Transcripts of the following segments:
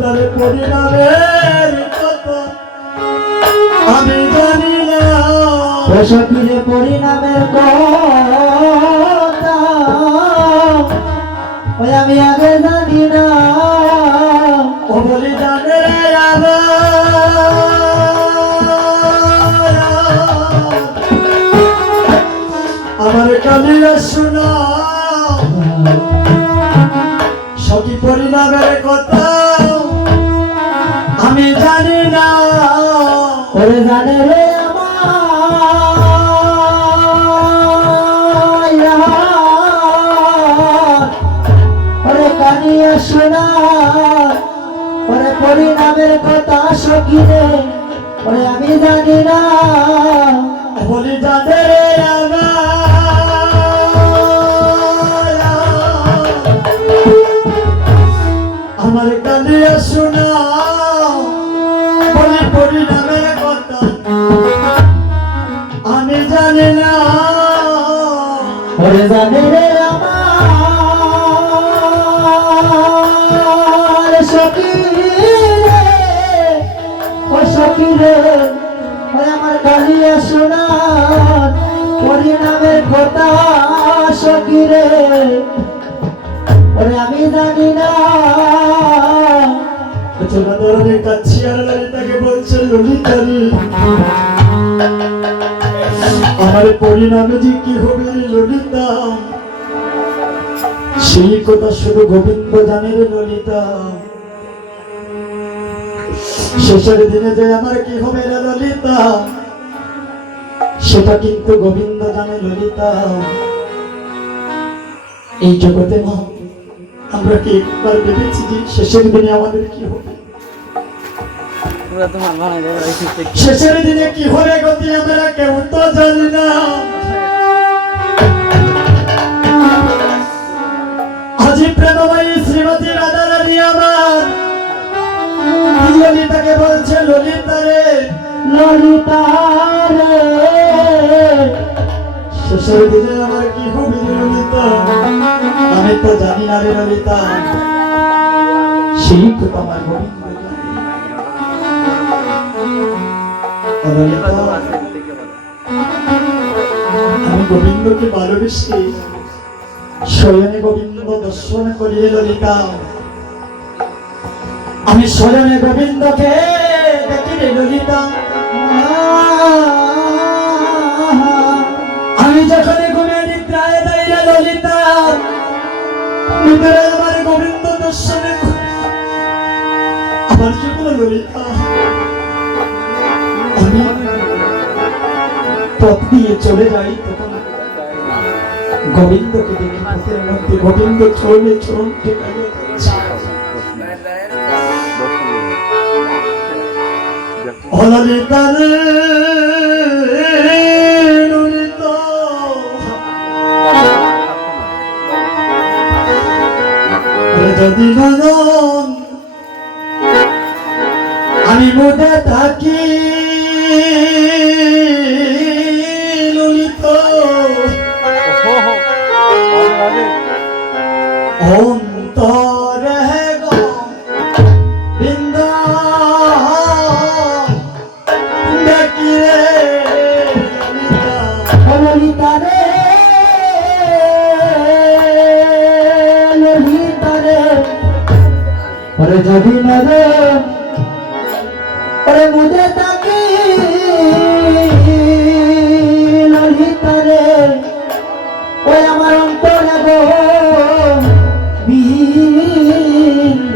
তার পরিণামের কথা আমি জানি না। সখীরে পরিণামের কথা ওই আমি আগে জানি না। ও বলি জানে আমার কালিয়া শোনা সখী পরিণামের কথা আমি জানি না। ওরে জানে রে আমার ওরে কানিয়া শোনা ওরে পরিণামের কথা সখীরে ওরে আমি জানি না। বলি জানে রে আমার কালিয়া শোনা বলি পরিণামের কথা আমি জানি না। ওরে জানে রে আমার সখীরে ও সখীরে ওরে আমার কালিয়া শোনা পরিণামের কথা সখীরে ওরে আমি জানি না। ছোটা ধরনের কাছে আর ললিতাকে বলছে ললিতারি আমার পরিণামে যে কি হবে রে ললিতা সেই কথা শুধু গোবিন্দ জানে রে ললিতা। শেষের দিনে যে আমার কি হবে রে ললিতা সেটা কিন্তু গোবিন্দ জানে ললিতা। এই জগতে মা আমরা কি একবার ভেবেছি যে শেষের দিনে আমাদের কি হবে? শেষের দিনে কি হবে গতি আমরা কেউ তো জানি না। আজি প্রেমময়ী শ্রীমতী রাধা রানী আমার ললিতাকে বলছে ললিতা রে ললিতা রে শেষের দিনে আমার কি হবে রে ললিতা আমি তো জানি না রে ললিতা সেই কথা আমার গোবিন্দ আমি গোবিন্দকে ভালোবেসে স্বয়নে গোবিন্দ দর্শন করিয়ে ললিতা আমি স্বয়নে গোবিন্দকে দেখি রে ললিতা। আমি যখন ঘুমে নিদ্রায় দেই রে ললিতা নিদ্রায় আমার গোবিন্দ দর্শনে আমার কি বলো ললিতা আমি পথ দিয়ে চলে যাই তখন গোবিন্দকে দেখি পথের মধ্যে গোবিন্দ চরণে চরণ ঠেকাইয়া যাচ্ছে। ললিতা রে ললিতা যদি নয়ন আমি মুদে থাকি ললিতা অন্তরে গোবিন্দ দেখি রে ললিতা রে ললিতা রে ওরে যদি না রে ওরে মুদে তাকি ললিতা রে ওই আমার অন্তরে গো বিন্দ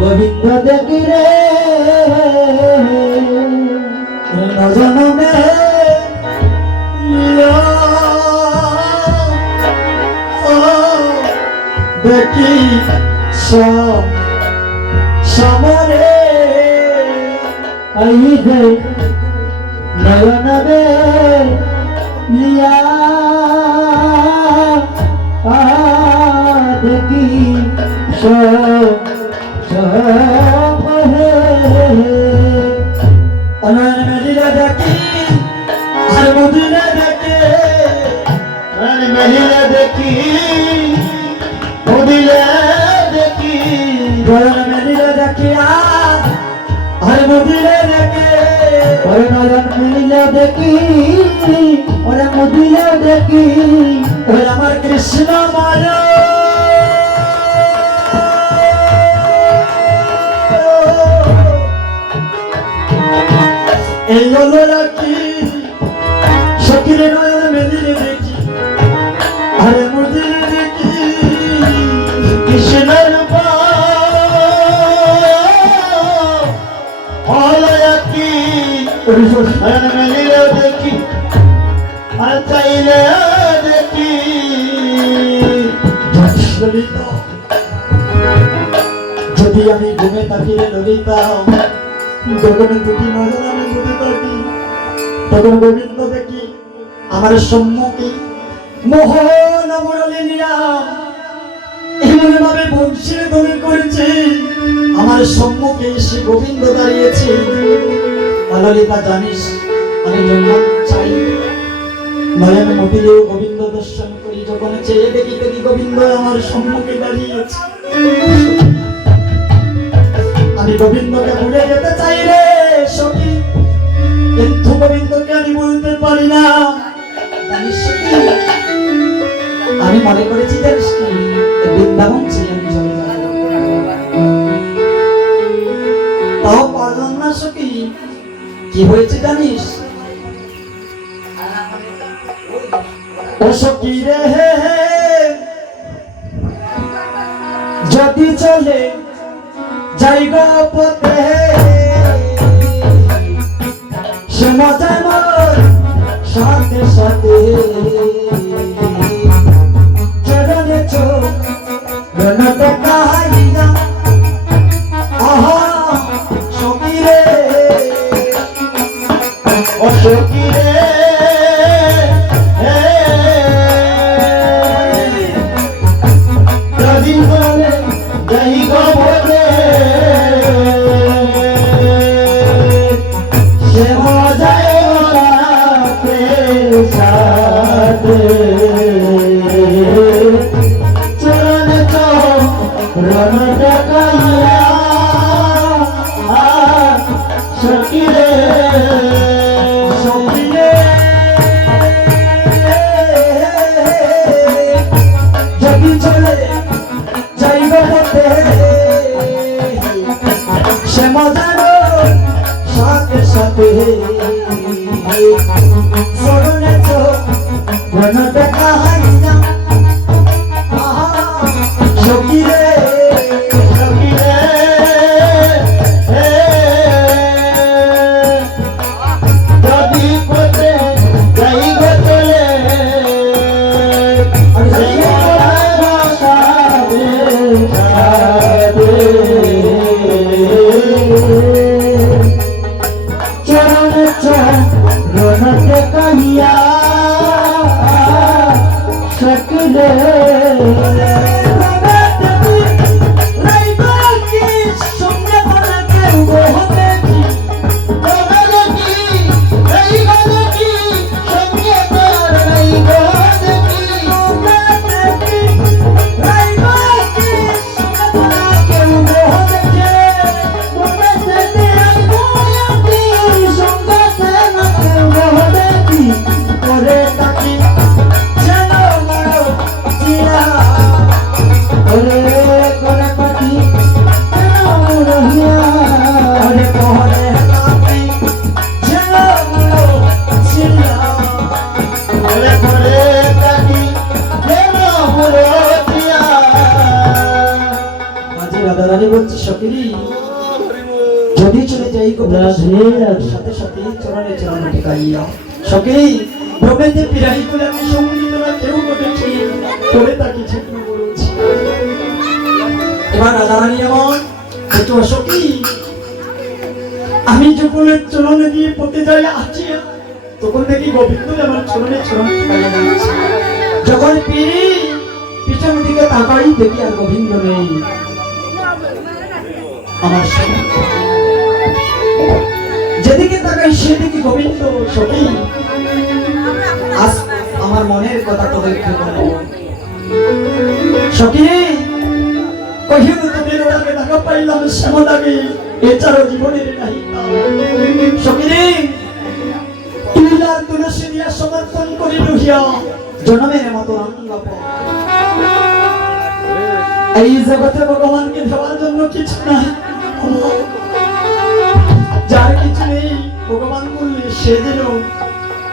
গোবিন্দ দেখি রে নজনমে দেখি সমরে आई है नयन में लिया देखी सो অনয়ন মেলিলে দেখি আর মদিনে দেখে মেলিলে দেখি নয়ন মেলিলে দেখিয়া আর মুদিলে দেখে ওরে নয়ন মিলিলে দেখি ওরে মুদিলে দেখি ওরে আমার কৃষ্ণ মায় এই হলো রাখি সকিরে নয়ন মেলিলে দেখি আরে মুদিলে দেখি কৃষ্ণের নয়ন মেলিলে দেখি আর চাইলে দেখি ললিতা যদি আমি ঘুমে থাকিলে ললিতা যখন দুটি নজর আমি ঘুমে থাকি তখন গোবিন্দ দেখি আমার সম্মুখে মোহন মুরলী নিয়া এমন ভাবে বংশীর ধ্বনি করেছে আমার সম্মুখে সে গোবিন্দ দাঁড়িয়েছে ললিতা জানিস আমি জন্ম চাই নয়ন মতিলেও গোবিন্দ দর্শন করি যখন চেয়ে দেখি দেখি গোবিন্দ আমার সম্মুখে দাঁড়িয়েছে আমি গোবিন্দকে ভুলে যেতে চাই রে সখী কিন্তু গোবিন্দকে আমি বলতে পারি না জানিস সখী আমি মনে করেছি জানিস কি বৃন্দাবন ছেড়ে আমি চলে যাব তাও পারলাম না সখী কি হয়েছে জানিস ও সখী রে যদি চলে যাই গো পথে সে মজায় মোর সাথে সাথে চরণে চোখ রণতে কাহিয়া আহা সখী রে ও সখী রে যদি চলে যাই গো পথে সে মজায় সাথে সাথে চরণে চোখ রণতে কাহিয়া সখী রে সখী রে যদি চলে যাইব পথে সে মজার সাথে সাথে চরণে চোখ রণতে কাহিয়া সখী রে সখী রে যদি পথে যাই গো চলে চরণে চোখ রণতে কাহিয়া সকলে যদি চলে যাই সাথে সাথে চরণে চরণে টিকাইয়া সখী প্রভেদে পিরাই করে আমি সঙ্গীত না কেউ ঘটেছি করে তাকে ছেড়ে বলছি এবার রাধারানী এমন একটু সখী আমি যখন চরণে দিয়ে পড়তে যাই আছি তখন দেখি গোবিন্দ আমার চরণে চরণ টিকাইয়া যাচ্ছে যখন পিড়ি পিছন দিকে তাকাই দেখি আর গোবিন্দ নেই আমার যেদিকে তাকাই সেদিকে গোবিন্দ সখী আজ আমার মনের কথা তোদেরকে বলবো সখী কহিও তোদের ওরাকে দেখা পাইলাম শ্যামলাকে, এছাড়াও জীবনের নাই। সখিরে তুলার তুলসী দিয়া সমর্পণ করি রহিয়া জনমের মতো অঙ্গ পাও। এই জগতে ভগবানকে দেওয়ার জন্য কিছু নাই, যার কিছু নেই ভগবান বললে সে যেন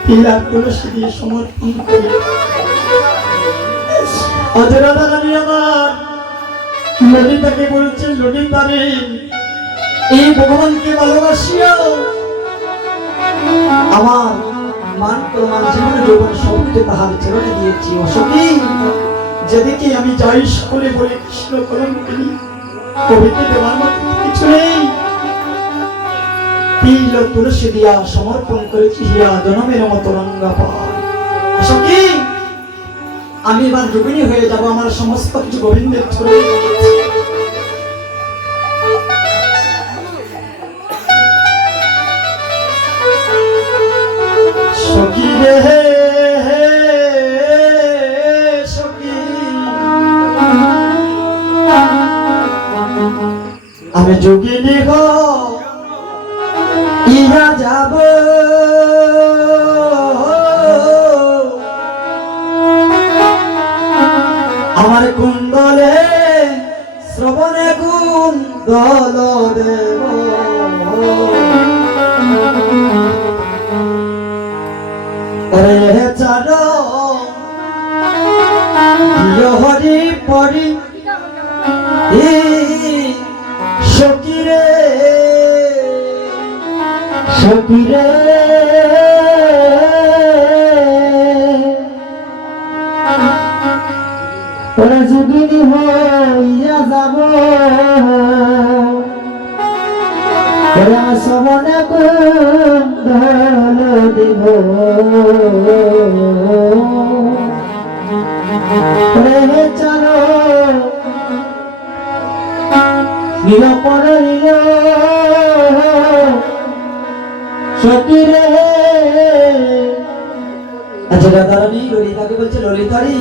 তুলার তুলসী দিয়ে সমর্পণ করে। অজরাধা রানী আমার ললিতাকে বলছে, ললিতা রে এই ভগবানকে ভালোবাসিয়া আমার মান প্রমাণ জীবন যৌবন সবকে তাহার চরণে দিয়েছি। অসখী যেদিকে আমি যাই সকলে বলে কৃষ্ণ কলঙ্কিনী, কবিতে দেওয়ার মতো কিছু নেই। তিল ও তুলসী দিয়া সমর্পণ করেছি হিয়া জনমের মতো রঙ্গা পায়। অসখী আমি এবার যোগিনী হয়ে যাব, আমার সমস্ত কিছু গোবিন্দের ছড়িয়ে দিয়েছি। সখী রে সখী, আমি যোগিনী ইহা যাব, আমার কুণ্ডলে শ্রবণে কুণ্ডল দেব। চালো হরি পরি সকিরে সকিরে ওরা যোগিনী হইয়া যাব, ওরা সমনে কুণ্ডল দেব। রে চলো নিরপর সকিরে। আচ্ছা রাধারানী ললিতাকে বলছে, ললিতারি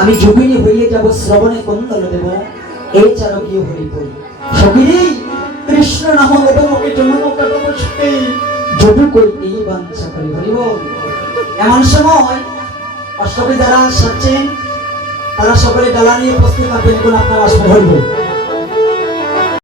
আমি যোগিনী হইয়ে যাব, শ্রবণে কুণ্ডল দেব, এই চারো গিয়ে হরি পড়ি। সখিরি কৃষ্ণ নাম লোকে জন্ম কাটব সুখে, যদু কই এই বাঞ্ছা করি হরি বল। এমন সময় অষ্টমী যারা সাচ্ছেন তারা সকলে ডালা নিয়ে উপস্থিত থাকবেন, এখন আপনার আসবে হরি বল।